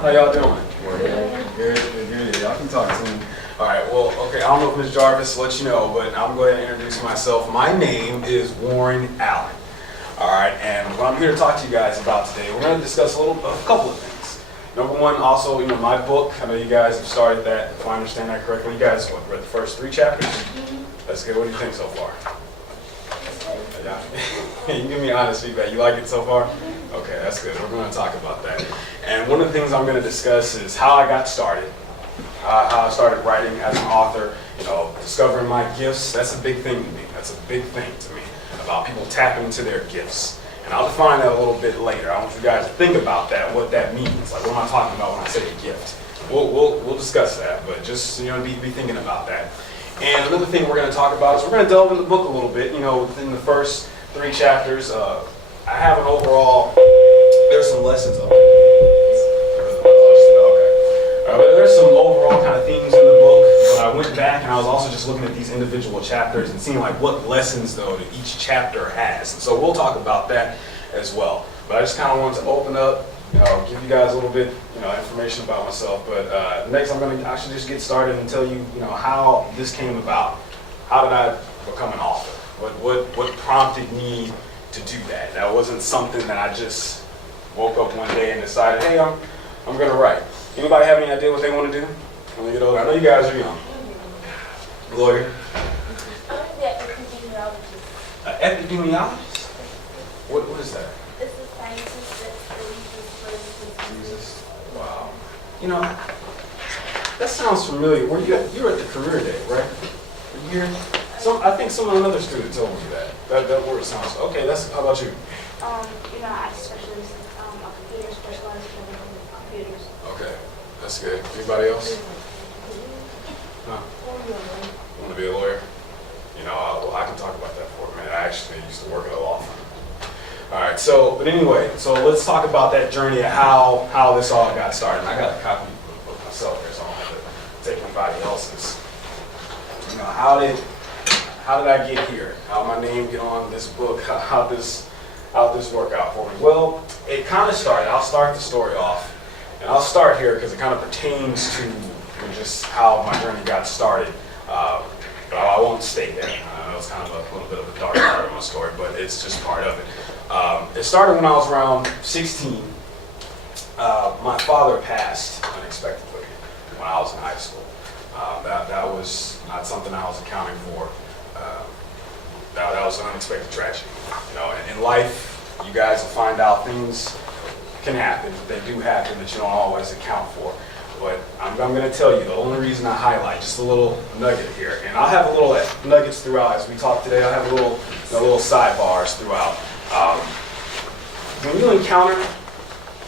How y'all doing? Good. Y'all can talk to me. All right, well, okay, I don't know if Ms. Jarvis let you know, but I'm going to introduce myself. My name is Warren Allen. All right, and what I'm here to talk to you guys about today, we're going to discuss a couple of things. Number one, also, my book. I know you guys have started that, if I understand that correctly. You guys, read the first 3 chapters? That's good. What do you think so far? Yeah. You give me honest feedback. You like it so far? Okay, that's good. We're going to talk about that. And one of the things I'm going to discuss is how I got started, how I started writing as an author, discovering my gifts. That's a big thing to me. That's a big thing to me, about people tapping into their gifts. And I'll define that a little bit later. I want you guys to think about that, what that means. Like, what am I talking about when I say a gift? We'll discuss that, but just be thinking about that. And another thing we're going to talk about is we're going to delve in the book a little bit. Within the first 3 chapters, I have an overall. There's some lessons of it. But there's some overall kind of themes in the book. But I went back and I was also just looking at these individual chapters and seeing like what lessons though that each chapter has. And so we'll talk about that as well. But I just kind of wanted to open up, give you guys a little bit, information about myself. But next, I should just get started and tell you, how this came about. How did I become an author? What prompted me to do that? That wasn't something that I just woke up one day and decided, hey, I'm going to write. Anybody have any idea what they want to do when they get older? I know you guys are young. Lawyer. Epidemiologist. What is that? It's a scientist that studies Jesus. Wow. That sounds familiar. You were at the career day, right? I think another student told me that. That word sounds okay. How about you? I specialize on computers, specialize in computers. Okay, that's good. Anybody else? Huh? Want to be a lawyer? I can talk about that for a minute. I actually used to work at a law firm. All right. But anyway, let's talk about that journey of how this all got started. And I got a copy of the book myself here, so I don't have to take anybody else's. How did I get here? How did my name get on this book? How did this work out for me? Well, it kind of started. I'll start the story off, and I'll start here because it kind of pertains to just how my journey got started. But I won't stay there. I know it's kind of a little bit of a dark part of my story, but it's just part of it. It started when I was around 16. My father passed unexpectedly when I was in high school. That was not something I was accounting for. That was an unexpected tragedy. In life, you guys will find out things can happen. They do happen that you don't always account for. But I'm going to tell you, the only reason I highlight just a little nugget here, and I'll have a little nuggets throughout as we talk today. I'll have a little sidebars throughout. When you encounter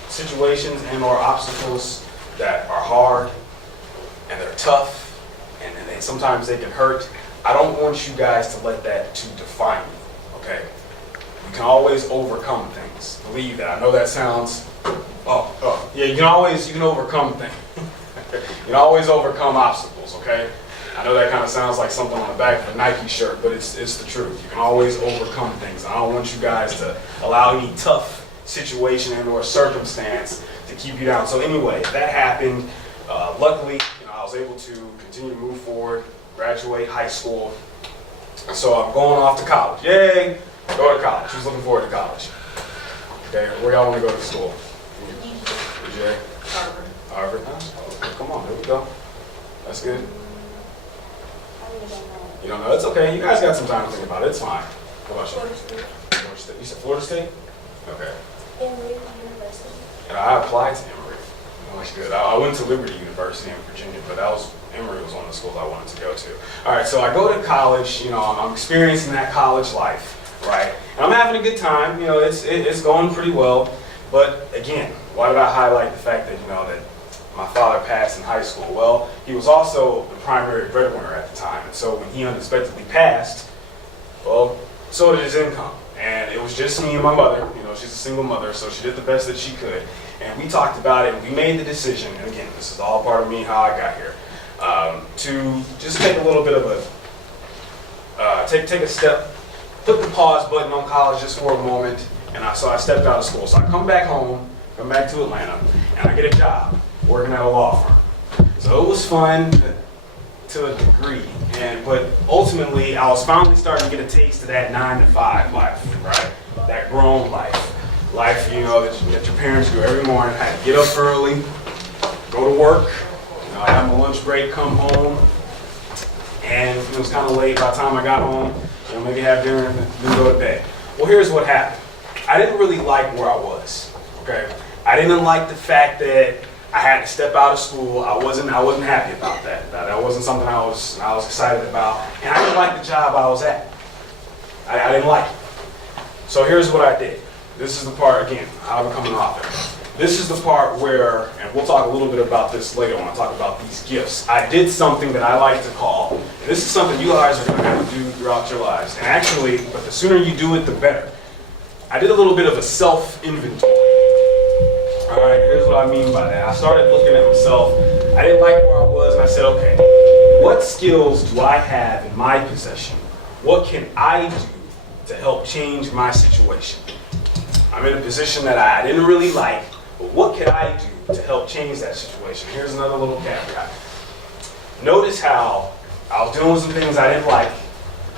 situations and/or obstacles that are hard and they're tough, and sometimes they can hurt, I don't want you guys to let that to define you. Okay? You can always overcome things. Believe that. I know that sounds. Yeah, you can overcome things. You can always overcome obstacles, okay? I know that kind of sounds like something on the back of a Nike shirt, but it's the truth. You can always overcome things. I don't want you guys to allow any tough situation and or circumstance to keep you down. So anyway, that happened. Luckily, I was able to continue to move forward, graduate high school. And so I'm going off to college. Yay! Go to college. Who's looking forward to college? Okay, where y'all want to go to school? DJ? Harvard. Come on, there we go. That's good. You don't know? It's okay. You guys got some time to think about it. It's fine. What about you? Florida State. Florida State. You said Florida State? Okay. Emory University. And I applied to Emory. That's good. I went to Liberty University in Virginia, but Emory was one of the schools I wanted to go to. All right, so I go to college. I'm experiencing that college life, right? And I'm having a good time. It's going pretty well. But again, why did I highlight the fact that that my father passed in high school? Well, he was also the primary breadwinner at the time, and so when he unexpectedly passed, well, so did his income. And it was just me and my mother. She's a single mother, so she did the best that she could. And we talked about it, and we made the decision, and again, this is all part of me, how I got here, to just take a little bit of take a step, put the pause button on college just for a moment, and so I stepped out of school. So I come back home, come back to Atlanta, and I get a job. working at a law firm. So it was fun to a degree, but ultimately I was finally starting to get a taste of that 9-to-5 life, right? That grown life, you know, that your parents do every morning. I had to get up early, go to work, you know, I have my lunch break, come home, and it was kind of late by the time I got home, you know, maybe have dinner and then go to bed. Well, here's what happened. I didn't really like where I was, okay? I didn't like the fact that I had to step out of school. I wasn't happy about that. That wasn't something I was excited about. And I didn't like the job I was at. I didn't like it. So here's what I did. This is the part, again, how I become an author. This is the part where, and we'll talk a little bit about this later when I talk about these gifts. I did something that I like to call, and this is something you guys are going to have to do throughout your lives. And actually, but the sooner you do it, the better. I did a little bit of a self-inventory. All right, here's what I mean by that. I started looking at myself. I didn't like where I was, and I said, okay, what skills do I have in my possession? What can I do to help change my situation? I'm in a position that I didn't really like, but what could I do to help change that situation? Here's another little caveat. Notice how I was doing some things I didn't like.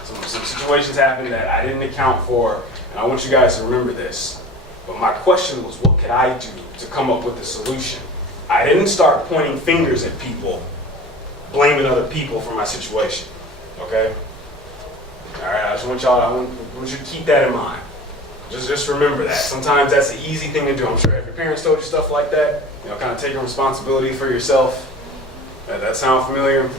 Some situations happened that I didn't account for, and I want you guys to remember this. But my question was, what could I do to come up with a solution? I didn't start pointing fingers at people, blaming other people for my situation, okay? All right, I just want you to keep that in mind. Just remember that. Sometimes that's an easy thing to do. I'm sure if your parents told you stuff like that, you know, kind of taking responsibility for yourself. That sound familiar?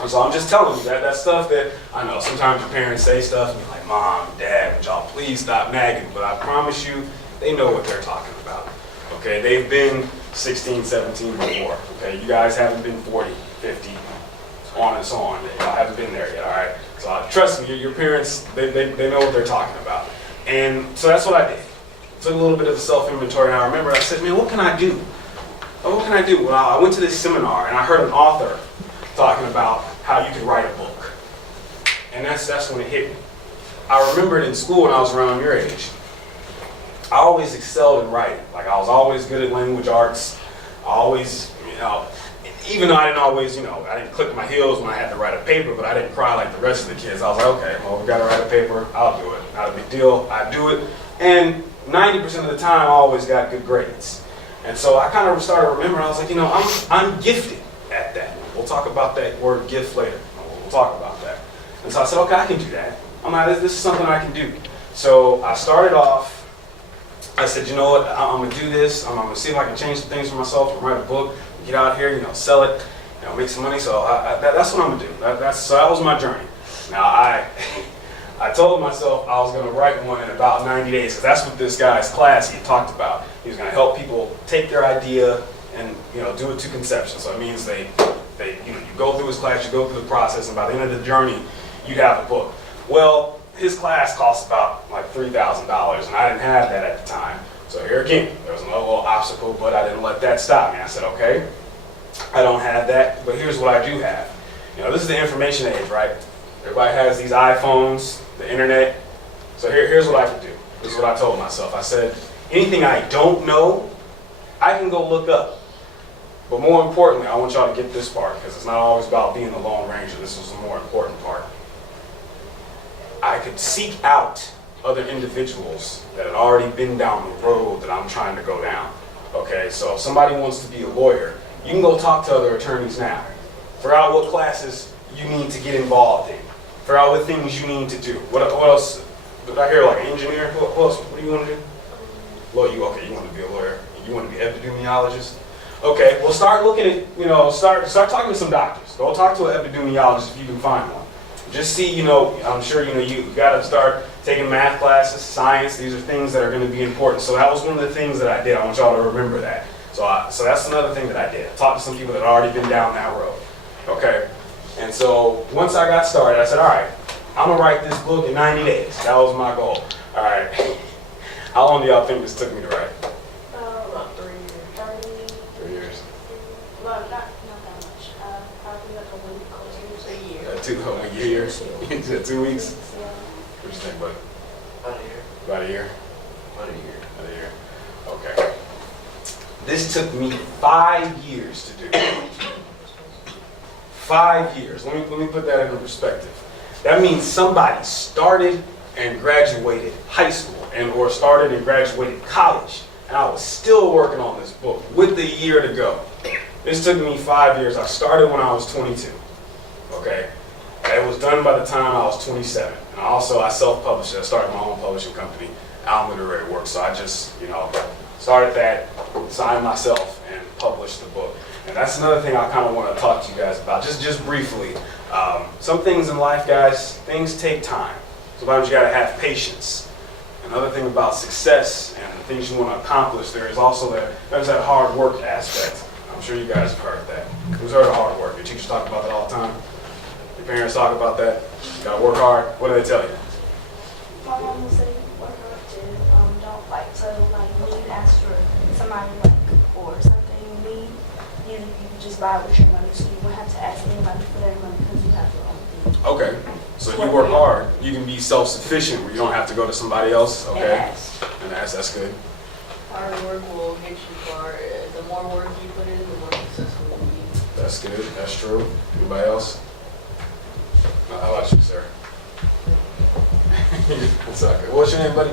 And so I'm just telling you that stuff that I know sometimes your parents say stuff and you're like, Mom, Dad, would y'all please stop nagging? But I promise you, they know what they're talking about. Okay, they've been 16, 17 before. Okay, you guys haven't been 40, 50, on and so on. Y'all haven't been there yet, all right? So trust me, your parents, they know what they're talking about. And so that's what I did. Took a little bit of self-inventory, and I remember I said, man, what can I do? What can I do? Well, I went to this seminar, and I heard an author talking about how you could write a book. And that's when it hit me. I remembered in school when I was around your age, I always excelled in writing. Like, I was always good at language arts. I always, you know, even though I didn't always, you know, I didn't click my heels when I had to write a paper, but I didn't cry like the rest of the kids. I was like, okay, well, we got to write a paper. I'll do it. Not a big deal. I do it. And 90% of the time, I always got good grades. And so I kind of started remembering, I was like, you know, I'm gifted at that. We'll talk about that word gift later. We'll talk about that. And so I said, okay, I can do that. I'm like, this is something I can do. So I started off, I said, you know what, I'm going to do this. I'm going to see if I can change some things for myself and write a book, get out here, you know, sell it, you know, make some money. So that's what I'm going to do. So that was my journey. Now, I told myself I was going to write one in about 90 days because that's what this guy's class he talked about. He was going to help people take their idea and, you know, do it to conception. So it means you know, you go through his class, you go through the process, and by the end of the journey, you'd have a book. Well, his class cost about like $3,000, and I didn't have that at the time. So here again, there was another little obstacle, but I didn't let that stop me. I said, okay, I don't have that, but here's what I do have. You know, this is the information age, right? Everybody has these iPhones, the internet. So here's what I can do. This is what I told myself. I said, anything I don't know, I can go look up. But more importantly, I want y'all to get this part, because it's not always about being the Lone Ranger. This was the more important part. I could seek out other individuals that had already been down the road that I'm trying to go down. Okay, so if somebody wants to be a lawyer, you can go talk to other attorneys now. Figure out what classes you need to get involved in. Figure out what things you need to do. What else? Did I hear like an engineer? What else? What do you want to do? Well, you want to be a lawyer. You want to be an epidemiologist. Okay, well, start looking at, you know, start talking to some doctors. Go talk to an epidemiologist if you can find one. Just see, you know, I'm sure, you know, you got to start taking math classes, science. These are things that are going to be important. So that was one of the things that I did. I want y'all to remember that. So that's another thing that I did. I talked to some people that had already been down that road. Okay, and so once I got started, I said, all right, I'm going to write this book in 90 days. That was my goal. All right. How long do y'all think this took me to write? About 3 years. 3 years. Well, not that much. Probably like a week or a year. A year? You said 2 weeks? Yeah. What do you think, bud? About a year. About a year? About a year. About a year. Okay. This took me 5 years to do. 5 years. Let me put that into perspective. That means somebody started and graduated high school or started and graduated college. And I was still working on this book with a year to go. This took me 5 years. I started when I was 22. Okay? It was done by the time I was 27. And I self-published it. I started my own publishing company, Allen Literary Works. So I just, started that, signed myself, and published the book. And that's another thing I kind of want to talk to you guys about, just briefly. Some things in life, guys, things take time. Sometimes you got to have patience. Another thing about success and the things you want to accomplish, there's that hard work aspect. I'm sure you guys have heard that. Who's heard of hard work? Your teachers talk about that all the time. Your parents talk about that. You got to work hard. What do they tell you? My mom will say work hard too. Don't when you ask for somebody or something you need, you just buy it with your money, so you won't have to ask anybody for their money because you have your own thing. Okay, so you work hard. You can be self-sufficient where you don't have to go to somebody else. Okay, and that's good. Hard work will get you far. The more work you put in, the more successful you will be. That's good. That's true. Anybody else? How about you, sir? It's okay. What's your name, buddy?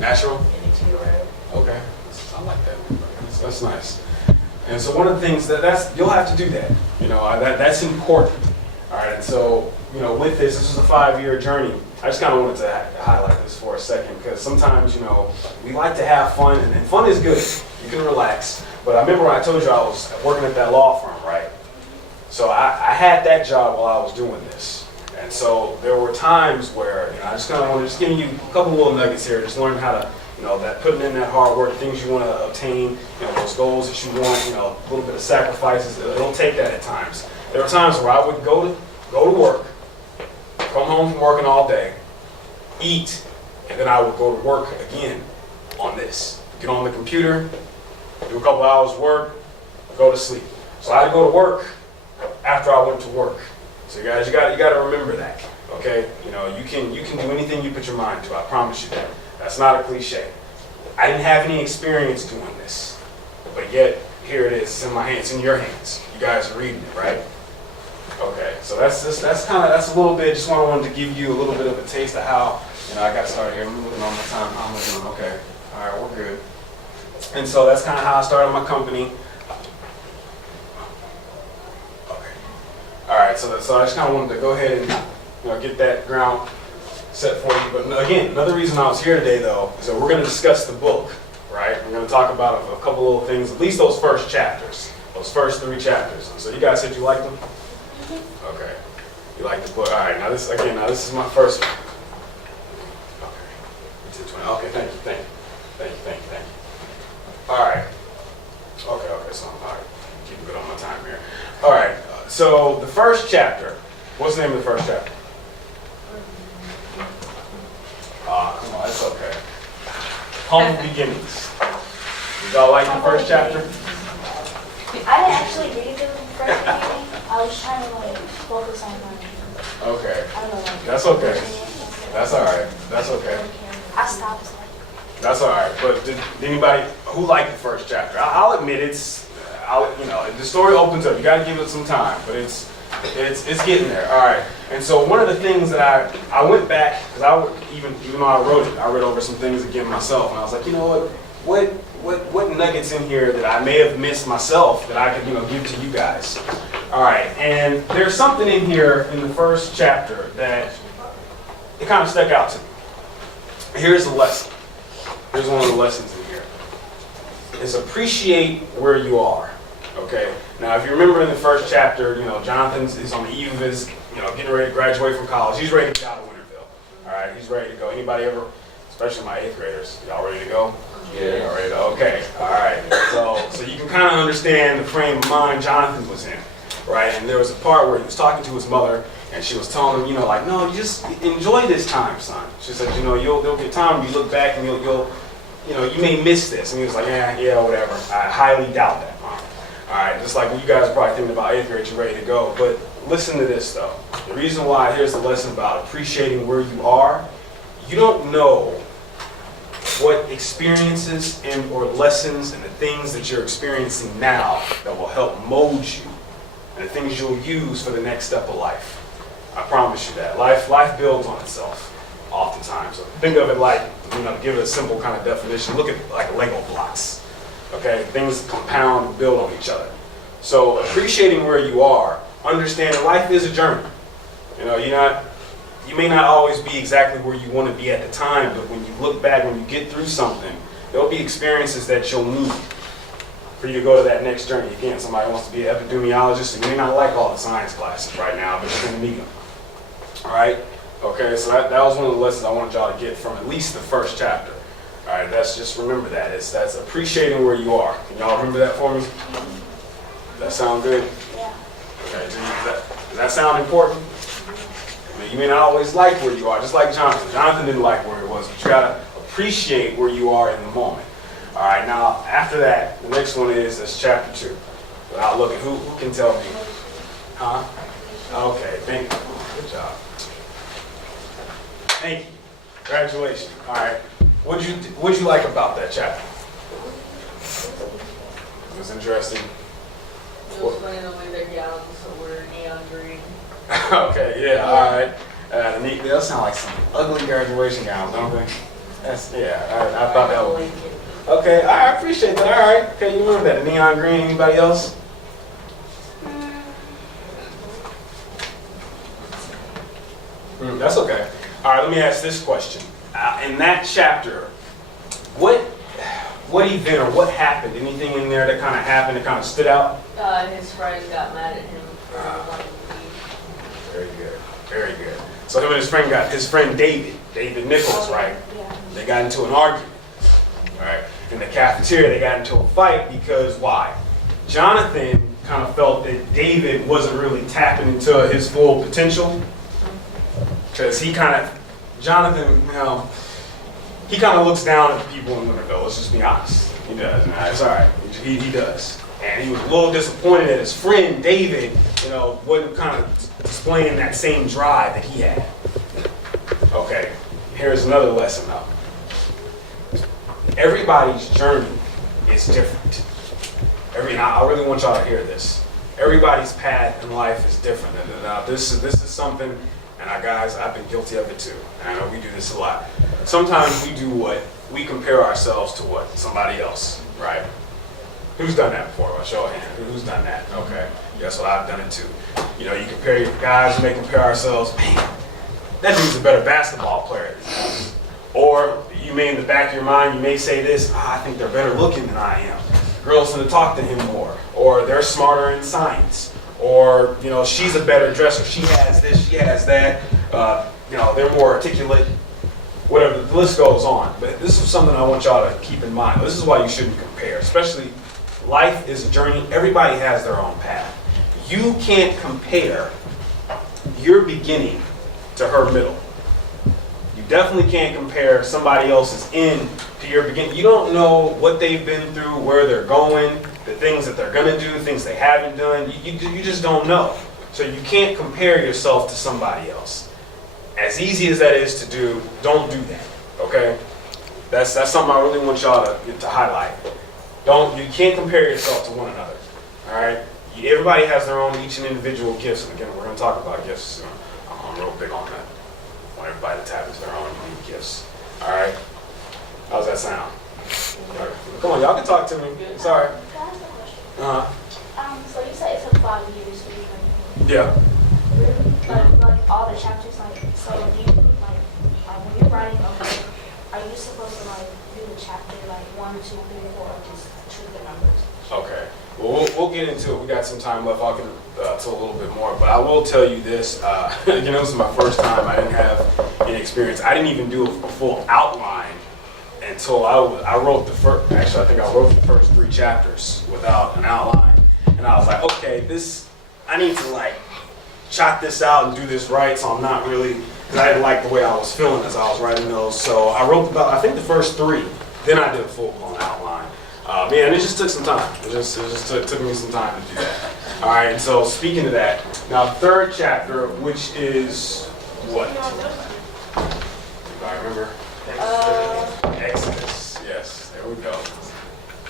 Natural? N-A-T-U-R-L. Okay. I like that. That's nice. And so one of the things that's you'll have to do that. That's important. All right. And so with this is a 5-year journey. I just kind of wanted to highlight this for a second because sometimes we like to have fun and fun is good. You can relax. But I remember when I told you I was working at that law firm, right? So I had that job while I was doing this. And so there were times where I just kind of want to just give you a couple little nuggets here, just learn how to, that putting in that hard work, things you want to obtain, those goals that you want, a little bit of sacrifices. It'll take that at times. There were times where I would go to work, come home from working all day, eat, and then I would go to work again on this. Get on the computer, do a couple hours work, go to sleep. So I had to go to work after I went to work. So guys, you got to remember that, okay? You can do anything you put your mind to. I promise you that. That's not a cliche. I didn't have any experience doing this, but yet here it is. It's in my hands. It's in your hands. You guys are reading it, right? Okay. So that's a little bit. Just wanted to give you a little bit of a taste of how I got started here. I'm looking on my time. How am I doing? Okay. All right, we're good. And so that's kind of how I started my company. All right, so I just kind of wanted to go ahead and get that ground set for you. But again, another reason I was here today, though, is that we're going to discuss the book, right? We're going to talk about a couple little things, at least those first chapters, those first 3 chapters. And so you guys said you liked them? Mm-hmm. Okay, you like the book. All right, now this is my first one. Okay, thank you. All right. Okay, so I'm all right. Keep good on my time here. All right. So the first chapter, what's the name of the first chapter? Come on, it's okay. Humble Beginnings. Did y'all like the first chapter? I didn't actually read the first beginning. I was trying to focus on learning. Okay. I don't know. That's okay. That's all right. That's okay. I stopped. That's all right. But did anybody who liked the first chapter? I'll admit the story opens up. You got to give it some time, but it's getting there. All right. And so one of the things that I went back because even though I wrote it, I read over some things again myself, and I was like, what nuggets in here that I may have missed myself that I could give to you guys. All right. And there's something in here in the first chapter that it kind of stuck out to me. Here's the lesson. Here's one of the lessons in here. Is appreciate where you are. Okay. Now, if you remember in the first chapter, Jonathan is on the eve of his, getting ready to graduate from college. He's ready to get out of Winterville. All right. He's ready to go. Anybody ever, especially my 8th graders, y'all ready to go? Yeah. Y'all ready to go? Okay. All right. So you can kind of understand the frame of mind Jonathan was in, right? And there was a part where he was talking to his mother. And she was telling him, no, you just enjoy this time, son. She said, there'll be a time when you look back and you may miss this. And he was like, yeah, whatever. I highly doubt that, Mom. All right, just like when you guys are probably thinking about 8th grade, you're ready to go. But listen to this, though. The reason why, here's the lesson about appreciating where you are. You don't know what experiences and or lessons and the things that you're experiencing now that will help mold you and the things you'll use for the next step of life. I promise you that. Life builds on itself oftentimes. So think of it like, to give it a simple kind of definition, look at like Lego blocks. Okay, things compound and build on each other. So appreciating where you are, understanding life is a journey. You may not always be exactly where you want to be at the time, but when you look back, when you get through something, there'll be experiences that you'll need for you to go to that next journey. Again, somebody wants to be an epidemiologist, and you may not like all the science classes right now, but you're going to need them. All right? Okay, so that was one of the lessons I wanted y'all to get from at least the first chapter. All right, just remember that. That's appreciating where you are. Can y'all remember that for me? Does that sound good? Yeah. Okay, does that sound important? You may not always like where you are, just like Jonathan. Jonathan didn't like where he was, but you gotta appreciate where you are in the moment. All right, now after that, the next one is chapter 2. Without looking, who can tell me? Huh? Okay, thank you. Good job. Thank you. Congratulations. All right. What'd you like about that chapter? It was interesting. It was funny the way their gowns were neon green. Okay, yeah, all right. They'll sound like some ugly graduation gowns, don't they? I thought that was. Okay, I appreciate that. All right, okay, you remember that? The neon green. Anybody else? That's okay. All right, let me ask this question. In that chapter, what event or what happened? Anything in there that kind of happened that kind of stood out? His friend got mad at him for wanting to leave. Very good, very good. So him and his friend David Nichols, right? Yeah. They got into an argument, right? In the cafeteria, they got into a fight because why? Jonathan kind of felt that David wasn't really tapping into his full potential. Because Jonathan, he kind of looks down at the people in Winterville, let's just be honest. He does, and it's all right, he does. And he was a little disappointed that his friend David, wasn't kind of displaying that same drive that he had. Okay, here's another lesson though. Everybody's journey is different. I really want y'all to hear this. Everybody's path in life is different. And now this is something, and I've been guilty of it too. And I know we do this a lot. Sometimes we do what? We compare ourselves to what? Somebody else, right? Who's done that before? I'll show a hand. Who's done that? Okay. Guess what? I've done it too. You compare your guys, you may compare ourselves. Man, that dude's a better basketball player than me. Or you may, in the back of your mind, you may say this, I think they're better looking than I am. Girls want to talk to him more. Or they're smarter in science. Or, she's a better dresser. She has this, she has that. They're more articulate. Whatever, the list goes on. But this is something I want y'all to keep in mind. This is why you shouldn't compare. Especially, life is a journey. Everybody has their own path. You can't compare your beginning to her middle. You definitely can't compare somebody else's end to your beginning. You don't know what they've been through, where they're going, the things that they're going to do, things they haven't done. You just don't know. So you can't compare yourself to somebody else. As easy as that is to do, don't do that, okay? That's something I really want y'all to highlight. You can't compare yourself to one another, all right? Everybody has their own, each and individual gifts, and again, we're going to talk about gifts soon. I'm real big on that. I want everybody to tap into their own unique gifts, all right? How's that sound? Come on, y'all can talk to me. Sorry. Can I ask a question? So you said it took 5 years to read. Yeah. Really? Like all the chapters, so do you, when you're writing a book, are you supposed to, do the chapter, 1, 2, 3, 4, or just choose the numbers? Okay. Well, we'll get into it. We got some time left. I'll get to a little bit more. But I will tell you this. This is my first time. I didn't have any experience. I didn't even do a full outline until I wrote the first, actually, I think I wrote the first 3 chapters without an outline. And I was like, okay, I need to chop this out and do this right, so I'm not really, because I didn't like the way I was feeling as I was writing those. So I wrote I think the first 3, then I did a full-blown outline. And it just took some time. It just took me some time to do that. All right, and so speaking of that, now 3rd chapter, which is what? Anybody remember? Exodus. Yes, there we go.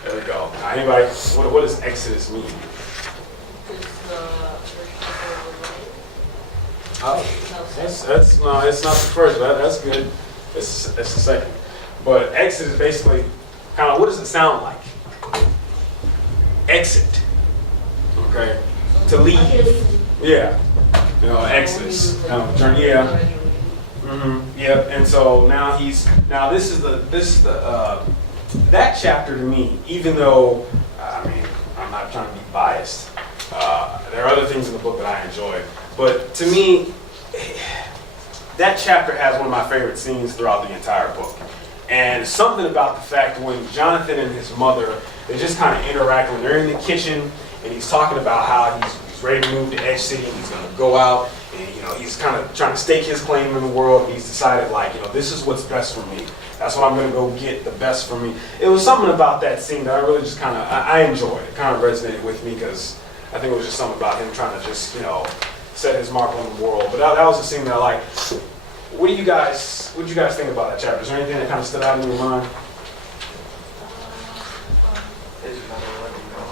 There we go. Now, anybody, what does Exodus mean? It's the first chapter of the Oh, that's no, it's not the first. That's good. It's the second. But exit is basically kind of, what does it sound like? Exit. Okay. To leave. Yeah. You know, exodus. Yeah. Yep. And so now this is the that chapter to me, even though I mean I'm not trying to be biased. There are other things in the book that I enjoyed, but to me, that chapter has one of my favorite scenes throughout the entire book. And something about the fact when Jonathan and his mother, they just kind of interact when they're in the kitchen, and he's talking about how he's ready to move to Edge City, and he's going to go out, and he's kind of trying to stake his claim in the world. And he's decided, like, this is what's best for me. That's what I'm going to go get, the best for me. It was something about that scene that I really just kind of, I enjoyed. It kind of resonated with me because I think it was just something about him trying to just, set his mark on the world. But that was a scene that I liked. What did you guys think about that chapter? Is there anything that kind of stood out in your mind? His mother let him go.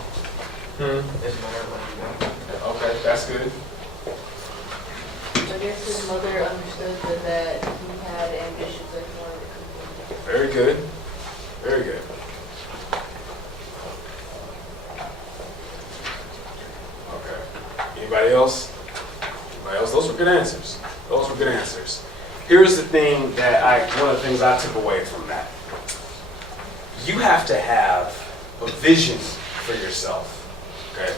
His mother let him go. Okay, that's good. I guess his mother understood that he had ambitions that he wanted to complete. Very good. Very good. Okay. Anybody else? Anybody else? Those were good answers. Those were good answers. Here's the thing one of the things I took away from that. You have to have a vision for yourself. Okay?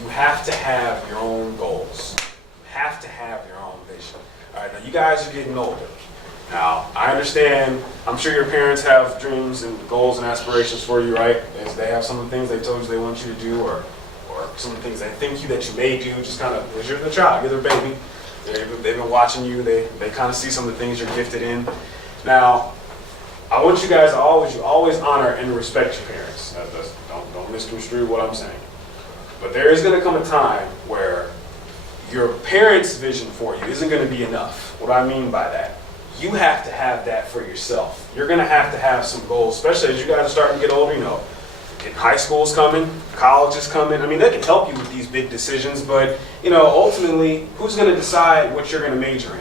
You have to have your own goals. You have to have your own vision. All right, now you guys are getting older. Now, I understand, I'm sure your parents have dreams and goals and aspirations for you, right? They have some of the things they told you they want you to do, or some of the things they think that you may do, just kind of, because you're the child, you're their baby. They've been watching you, they kind of see some of the things you're gifted in. Now, I want you guys to always honor and respect your parents. Don't misconstrue what I'm saying. But there is going to come a time where your parents' vision for you isn't going to be enough. What I mean by that, you have to have that for yourself. You're going to have some goals, especially as you guys are starting to get older. High school's coming, college is coming. I mean, they can help you with these big decisions, but ultimately, who's going to decide what you're going to major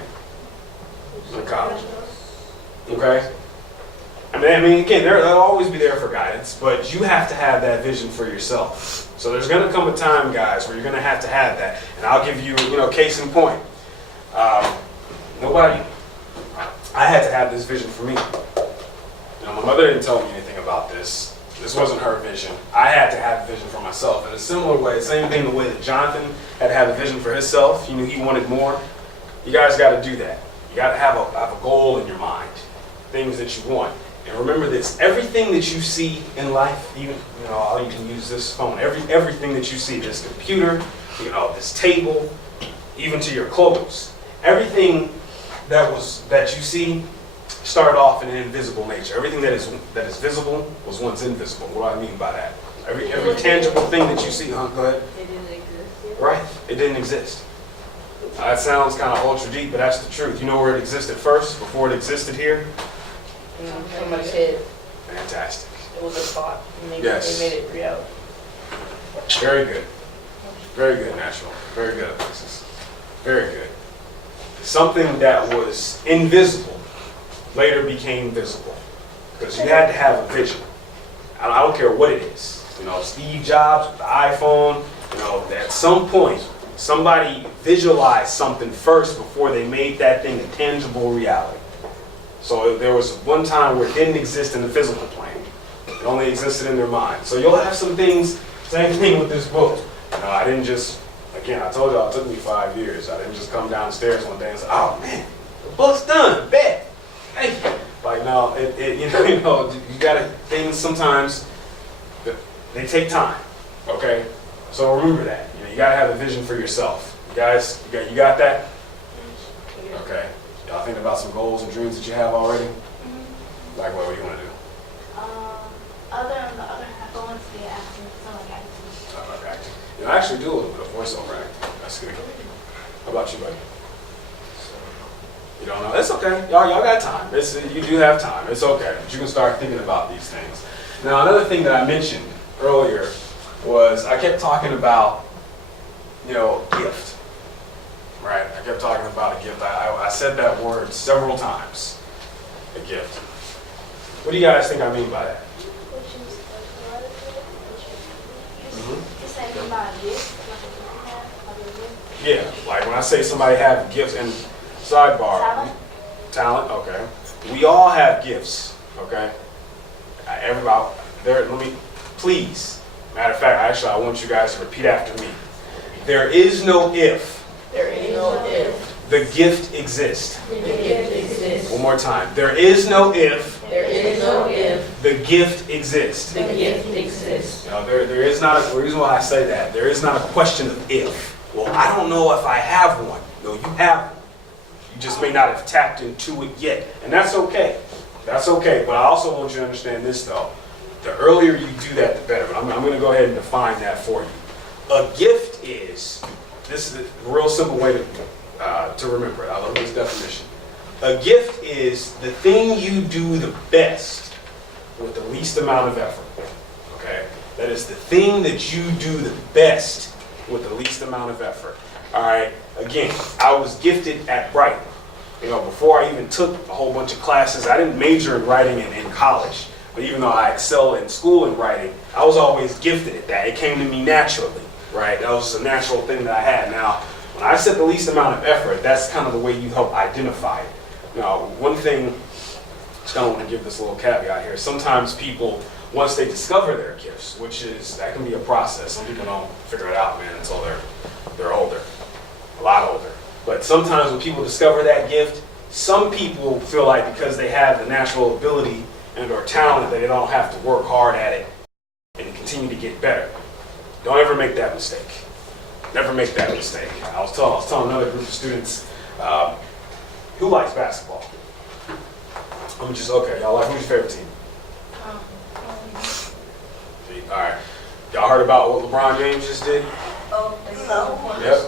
in college? Okay. I mean, again, they'll always be there for guidance, but you have to have that vision for yourself. So there's going to come a time, guys, where you're going to have that. And I'll give you, case in point. I had to have this vision for me. My mother didn't tell me anything about this. This wasn't her vision. I had to have a vision for myself. In a similar way, same thing the way that Jonathan had to have a vision for himself. He knew he wanted more. You guys got to do that. You got to have a goal in your mind, things that you want. And remember this, everything that you see in life, even, you can use this phone, everything that you see, this computer, this table, even to your clothes, everything that you see started off in an invisible nature. Everything that is visible was once invisible. What do I mean by that? Every tangible thing that you see, go ahead. It didn't exist yet. Right, it didn't exist. Now, that sounds kind of ultra deep, but that's the truth. You know where it existed first, before it existed here? Somebody said Fantastic. it was a thought. Yes. They made it reality. Very good. Very good, National. Very good, Alexis. Very good. Something that was invisible later became visible. Because you had to have a vision. I don't care what it is. Steve Jobs with the iPhone, at some point, somebody visualized something first before they made that thing a tangible reality. So there was one time where it didn't exist in the physical plane. It only existed in their mind. So you'll have some things, same thing with this book. I didn't just, again, I told y'all it took me 5 years. I didn't just come downstairs one day and say, oh man, the book's done, bet. Hey. Like, no, you gotta, things sometimes, they take time, okay? So remember that. You gotta have a vision for yourself. You guys, you got that? Okay. Y'all thinking about some goals and dreams that you have already? Like what do you want to do? Other than the other half, I want to be acting, so like acting. Talk about acting. I actually do a little bit of voiceover acting. That's good. How about you, buddy? So, You don't know? It's okay. Y'all got time. You do have time. It's okay. But you can start thinking about these things. Now, another thing that I mentioned earlier was I kept talking about, gift. Right? I kept talking about a gift. I said that word several times. A gift. What do you guys think I mean by that? You say you buy a gift, like a gift? Yeah, like when I say somebody have gifts, and sidebar, talent, okay. We all have gifts, okay. Everybody, please. Matter of fact, I want you guys to repeat after me. There is no if. There is no if. The gift exists. The gift exists. One more time. There is no if. There is no if. The gift exists. The gift exists. There is not the reason why I say that. There is not a question of if. Well, I don't know if I have one. No, you have one. You just may not have tapped into it yet. And that's okay. That's okay. But I also want you to understand this, though. The earlier you do that, the better. But I'm going to go ahead and define that for you. A gift is, this is a real simple way to remember it. I love this definition. A gift is the thing you do the best with the least amount of effort. Okay? That is the thing that you do the best with the least amount of effort. All right? Again, I was gifted at writing. Before I even took a whole bunch of classes, I didn't major in writing in college. But even though I excel in school in writing, I was always gifted at that. It came to me naturally, right? That was just a natural thing that I had. Now, when I said the least amount of effort, that's kind of the way you help identify it. Now, one thing, just kind of want to give this little caveat here. Sometimes people, once they discover their gifts, that can be a process. Some people don't figure it out, man, until they're older, a lot older. But sometimes when people discover that gift, some people feel like because they have the natural ability and or talent that they don't have to work hard at it and continue to get better. Don't ever make that mistake. Never make that mistake. I was telling another group of students, who likes basketball? Okay, y'all like, who's your favorite team? All right. Y'all heard about what LeBron James just did? Oh, no. Yep,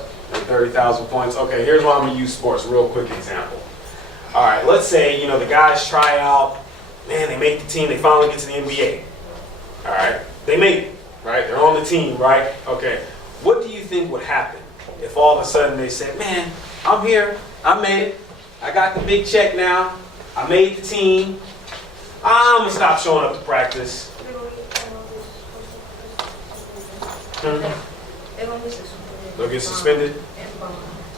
30,000 points. Okay, here's why I'm gonna use sports, real quick example. All right, let's say, the guys try out, man, they make the team, they finally get to the NBA. All right, they made it, right? They're on the team, right? Okay, what do you think would happen if all of a sudden they said, man, I'm here, I made it, I got the big check now, I made the team, I'm gonna stop showing up to practice. They'll get suspended?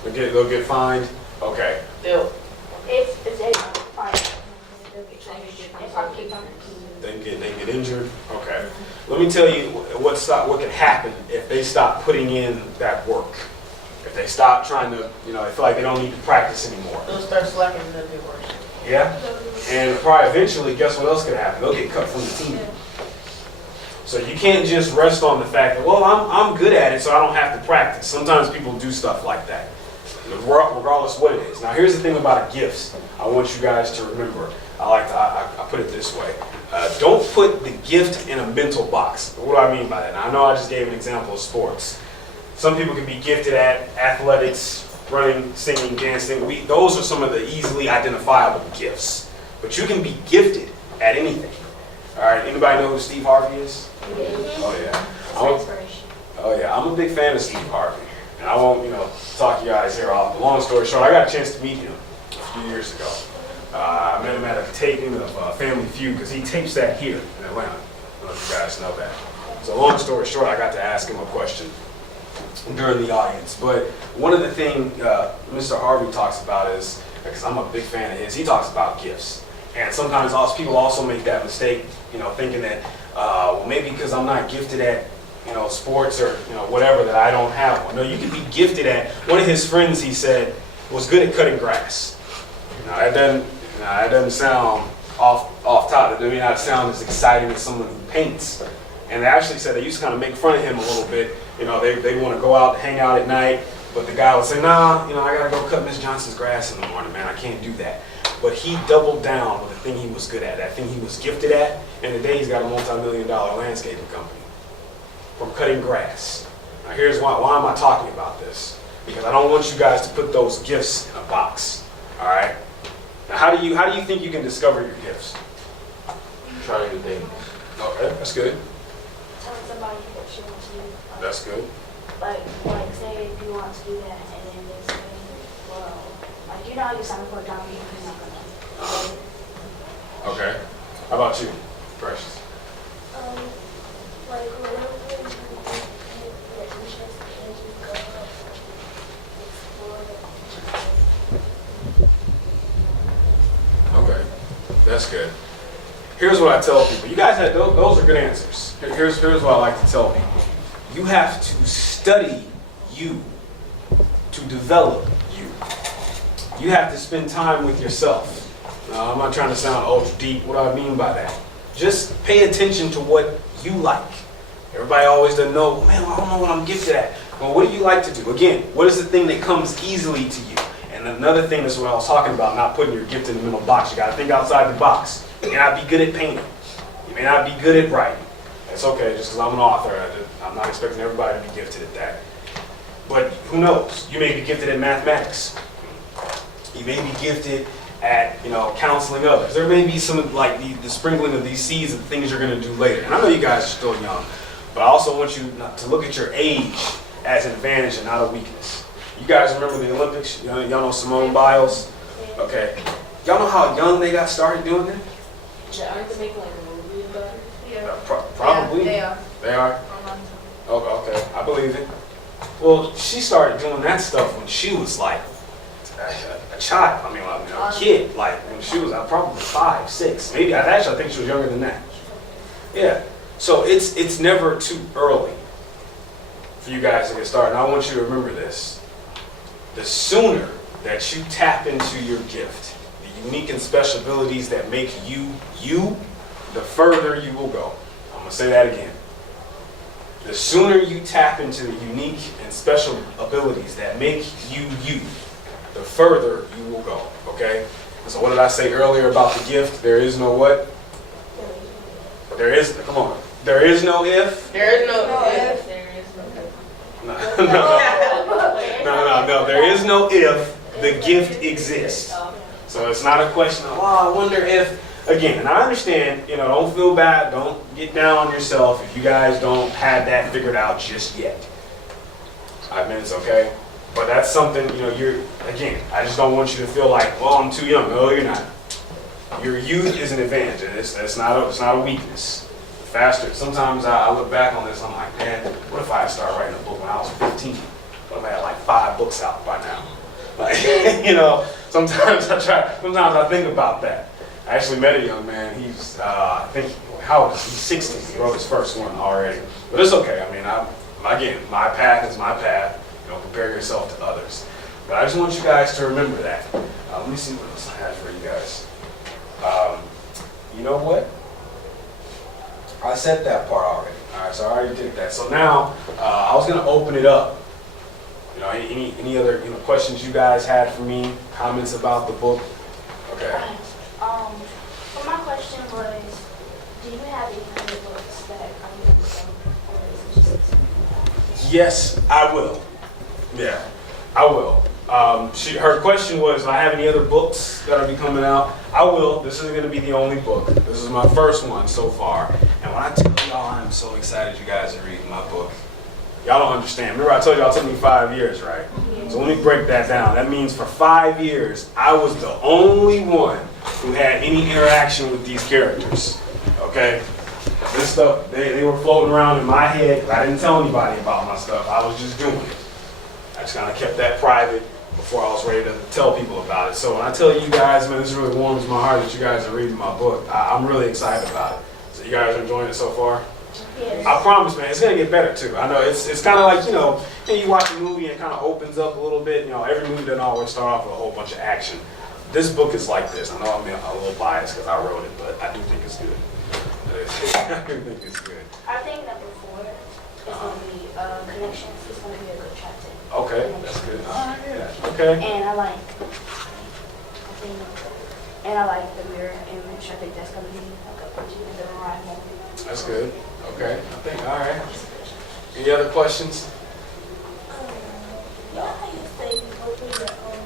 They'll get fined? Okay. If they fine, they'll get changed. If I keep on. They get injured? Okay. Let me tell you what can happen if they stop putting in that work. If they stop trying to, they feel like they don't need to practice anymore. They'll start slacking and they'll get worse. Yeah? And probably eventually, guess what else could happen? They'll get cut from the team. So you can't just rest on the fact that, well, I'm good at it, so I don't have to practice. Sometimes people do stuff like that, regardless what it is. Now, here's the thing about gifts. I want you guys to remember. I put it this way. Don't put the gift in a mental box. What do I mean by that? Now, I know I just gave an example of sports. Some people can be gifted at athletics, running, singing, dancing. Those are some of the easily identifiable gifts. But you can be gifted at anything. All right, anybody know who Steve Harvey is? Oh yeah. I'm a big fan of Steve Harvey. And I won't, talk you guys here off. Long story short, I got a chance to meet him a few years ago. I met him at a taping of Family Feud because he tapes that here in Atlanta. I don't know if you guys know that. So long story short, I got to ask him a question during the audience. But one of the things Mr. Harvey talks about is, because I'm a big fan of his, he talks about gifts. And sometimes people also make that mistake, thinking that, maybe because I'm not gifted at, sports or, whatever, that I don't have one. No, you can be gifted at. One of his friends, he said, was good at cutting grass. Now, that doesn't sound off top. It may not sound as exciting as someone who paints. And they actually said they used to kind of make fun of him a little bit. They want to go out, hang out at night, but the guy would say, nah, I got to go cut Miss Johnson's grass in the morning, man. I can't do that. But he doubled down with the thing he was good at, that thing he was gifted at, and today he's got a multi-million-dollar landscaping company from cutting grass. Now here's why am I talking about this? Because I don't want you guys to put those gifts in a box, all right? Now, how do you think you can discover your gifts? Trying new things. Okay, that's good. Telling somebody what you want to do. That's good. Like say if you want to do that, and then they say, well, like you know, you're signing for a job, you're not gonna. get it. Okay. How about you, Precious? Like whatever you get interest in, you go explore it. Okay, that's good. Here's what I tell people. You guys had those are good answers. Here's what I like to tell people. You have to study you to develop you. You have to spend time with yourself. Now, I'm not trying to sound ultra deep. What do I mean by that? Just pay attention to what you like. Everybody always doesn't know, man, I don't know what I'm gifted at. Well, what do you like to do? Again, what is the thing that comes easily to you? And another thing is what I was talking about, not putting your gift in the middle box. You got to think outside the box. You may not be good at painting. You may not be good at writing. That's okay, just because I'm an author. I'm not expecting everybody to be gifted at that. But who knows? You may be gifted at mathematics. You may be gifted at, counseling others. There may be some, like, the sprinkling of these seeds of things you're going to do later. And I know you guys are still young, but I also want you to look at your age as an advantage and not a weakness. You guys remember the Olympics? Y'all know Simone Biles? Okay. Y'all know how young they got started doing that? Aren't they making like a movie about it? Probably. They are. They are? Okay, I believe it. Well, she started doing that stuff when she was like a child. I mean, a kid. Like when she was probably 5, 6. Maybe, I think she was younger than that. Yeah. So it's never too early for you guys to get started. And I want you to remember this. The sooner that you tap into your gift, the unique and special abilities that make you, the further you will go. I'm going to say that again. The sooner you tap into the unique and special abilities that make you, the further you will go, okay? So what did I say earlier about the gift? There is no what? There is no if. There is no if. There is no if. No. There is no if the gift exists. So it's not a question of, I wonder if, again, and I understand, don't feel bad, don't get down on yourself if you guys don't have that figured out just yet. 5 minutes, okay? But that's something, again, I just don't want you to feel like, I'm too young. No, you're not. Your youth is an advantage. It's not a weakness. Faster. Sometimes I look back on this, I'm like, man, what if I had started writing a book when I was 15? What if I had like 5 books out by now? Like, sometimes I think about that. I actually met a young man, he's, how old is he? He's 16. He wrote his first one already. But it's okay. I mean, again, my path is my path. Compare yourself to others. But I just want you guys to remember that. Let me see what else I have for you guys. You know what? I said that part already. All right, so I already did that. So now I was going to open it up. Any other questions you guys had for me? Comments about the book? Okay. Well, my question was, do you have any other books that are going to go? Yes, I will. Yeah, I will. Her question was, do I have any other books that will be coming out? I will. This isn't going to be the only book. This is my first one so far. And when I tell y'all I'm so excited you guys are reading my book, y'all don't understand. Remember I told y'all it took me 5 years, right? So let me break that down. That means for 5 years, I was the only one who had any interaction with these characters. Okay? This stuff, they were floating around in my head. I didn't tell anybody about my stuff. I was just doing it. I just kind of kept that private before I was ready to tell people about it. So when I tell you guys, man, this really warms my heart that you guys are reading my book. I'm really excited about it. So you guys are enjoying it so far? Yes. I promise, man, it's going to get better too. I know it's kind of like, you watch a movie and it kind of opens up a little bit. Every movie doesn't always start off with a whole bunch of action. This book is like this. I know I'm a little biased because I wrote it, but I do think it's good. I do think it's good. I think number 4 is going to be Connections. It's going to be a good chapter. Okay, that's good. All right, yeah. Okay. And I like the mirror image. I think that's going to be a good one too. The arrival. That's good. Okay. All right. Any other questions? Y'all how you say you open your own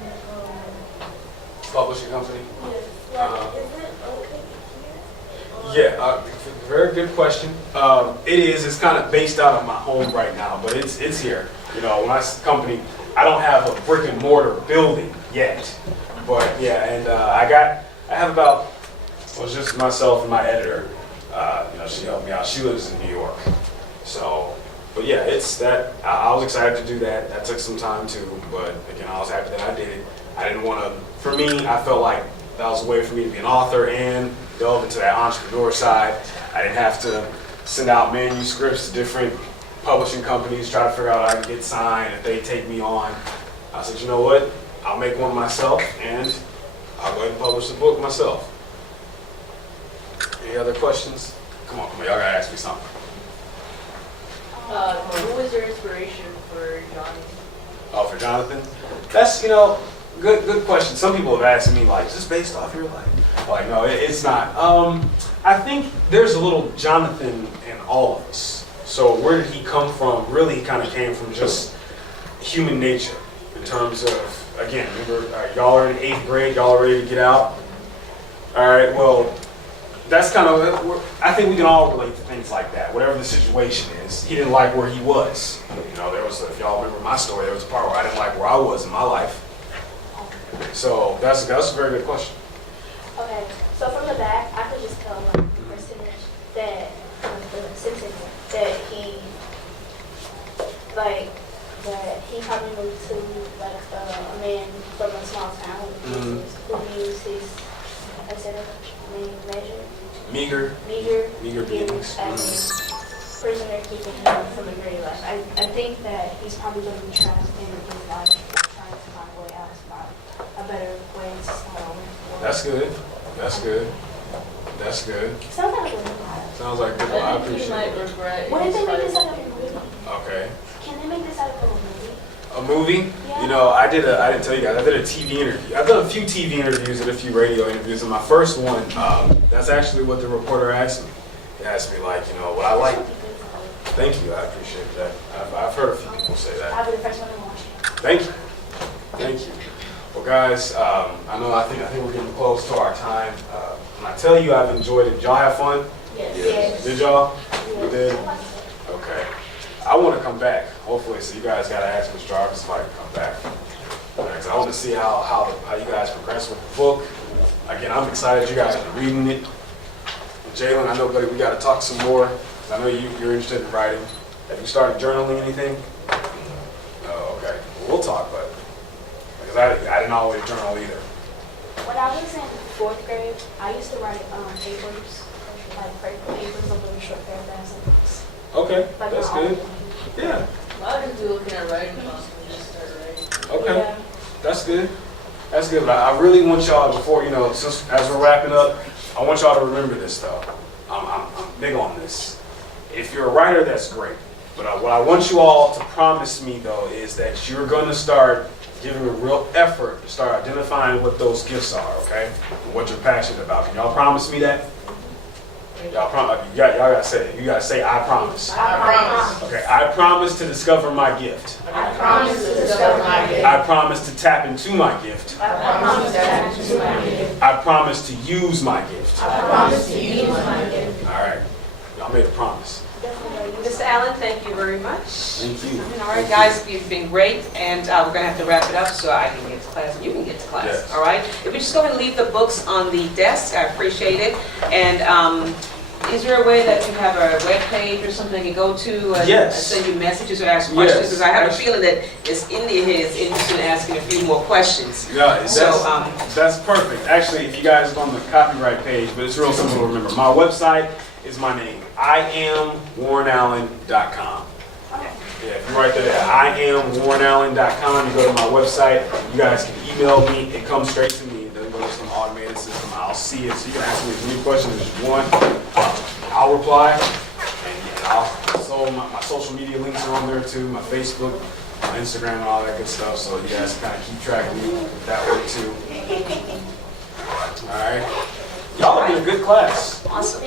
publishing company. Yes. Uh-huh. Is it okay here? Yeah, very good question. It is. It's kind of based out of my home right now, but it's here. You know, my company, I don't have a brick and mortar building yet, but yeah, and I have about, well, it's just myself and my editor. You know, she helped me out. She lives in New York, so. But yeah, it's that. I was excited to do that. That took some time too, but again, I was happy that I did it. I didn't want to. For me, I felt like that was a way for me to be an author and delve into that entrepreneur side. I didn't have to send out manuscripts to different publishing companies, try to figure out how I can get signed, if they take me on. I said, you know what? I'll make one myself and I'll go ahead and publish the book myself. Any other questions? Come on, y'all gotta ask me something. Who was your inspiration for Johnny? Oh, for Jonathan? That's, you know, good question. Some people have asked me, like, is this based off your life? Like, no, it's not. I think there's a little Jonathan in all of us. So where did he come from? Really, he kind of came from just human nature in terms of, again, remember, y'all are in 8th grade, y'all are ready to get out. All right, well, that's kind of, I think we can all relate to things like that, whatever the situation is. He didn't like where he was. You know, there was, if y'all remember my story, there was a part where I didn't like where I was in my life. So that's a very good question. Okay, so from the back, I could just tell like the percentage that the sentence that he probably moved to like a man from a small town who used his measure Meager beings. as a prisoner keeping him from a great life. I think that he's probably going to be trapped in his life, trying to find a way out, find a better way to start over. That's good. That's good. That's good. Sounds like a good life. Sounds like good. I I think he appreciate might it. regret. What if they make his this life. out of a movie? Okay. Can they make this out of a movie? A movie? Yeah. You know, I didn't tell you guys, I did a TV interview. I've done a few TV interviews and a few radio interviews, and my first one, that's actually what the reporter asked me. He asked me, like, you know, what I like. Thank you, I appreciate that. I've heard a few people say that. I'll be the first one to watch it. Thank you. Thank you. Well, guys, I think we're getting close to our time. When I tell you I've enjoyed it, did y'all have fun? Yes. Did y'all? You did? Okay. I want to come back, hopefully, so you guys got to ask Mr. Jarvis if I can come back. Because I want to see how you guys progress with the book. Again, I'm excited you guys are reading it. Jalen, I know, buddy, we got to talk some more. 'Cause I know you're interested in writing. Have you started journaling anything? Oh, okay. Well, we'll talk, but because I didn't always journal either. When I was in 4th grade, I used to write papers, like papers of little short paragraphs and books. Okay, Like that's my own. good. Yeah. I just do looking at writing prompts and just start writing. Okay. Yeah. That's good. That's good. But I really want y'all, before, you know, since as we're wrapping up, I want y'all to remember this though. I'm big on this. If you're a writer, that's great. But what I want you all to promise me though is that you're going to start giving a real effort to start identifying what those gifts are, okay? And what you're passionate about. Can y'all promise me that? Y'all gotta say it. You gotta say, I promise. I promise. Okay, I promise to discover my gift. I promise to discover my gift. I promise to tap into my gift. I promise to tap into my gift. I promise to use my gift. I promise to use my gift. All right, y'all made a promise. Mr. Allen, thank you very much. Thank you. All right, guys, you've been great, and we're going to have to wrap it up so I can get to class and you can get to class. Yes. All right? If we just go ahead and leave the books on the desk, I appreciate it. And is there a way that you have a web page or something you go to and Yes. send you messages or ask questions? Yes. Because I have a feeling that it's in their heads interested in asking a few more questions. Yeah, that's, So, that's perfect. Actually, if you guys go on the copyright page, but it's real simple to remember. My website is my name, IamWarrenAllen.com. Yeah, if you write that at IamWarrenAllen.com, you go to my website, you guys can email me, it comes straight to me, it doesn't go to some automated system, I'll see it, so you can ask me as many questions as you want, I'll reply, and so my social media links are on there too, my Facebook, my Instagram and all that good stuff, so you guys can kind of keep track of me that way too. All right. Y'all have been a good class. awesome.